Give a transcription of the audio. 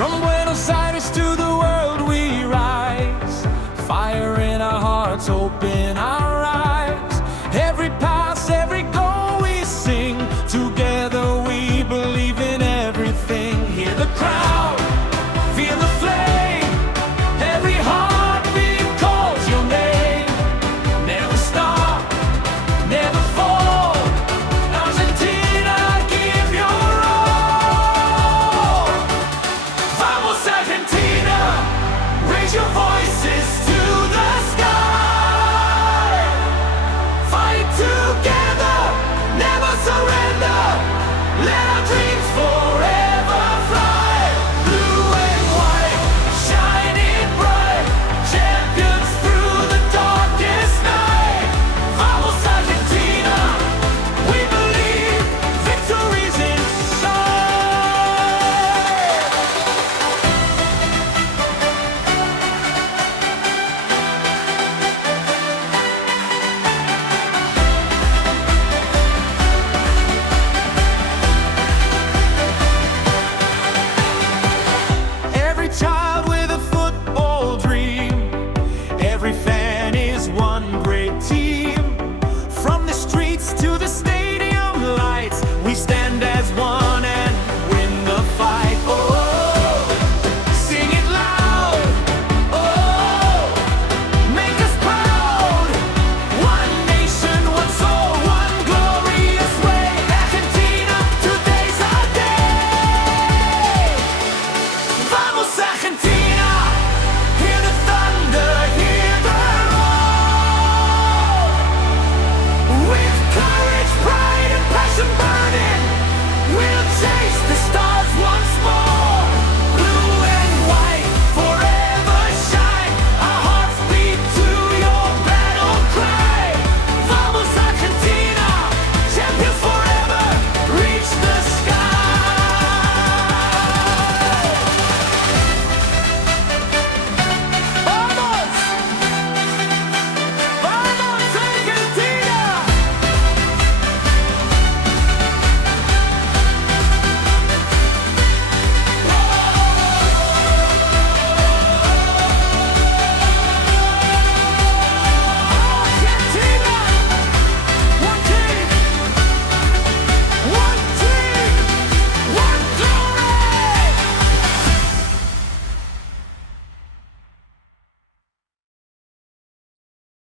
From Buenos Aires to the world we rise, fire in our hearts, hope in our eyes. Every pass, every goal we sing, together we believe in everything. Hear the crowd, feel the flame, every heartbeat calls your name. Never stop, never fall, Argentina, give your all. Vamos Argentina, raise your voice.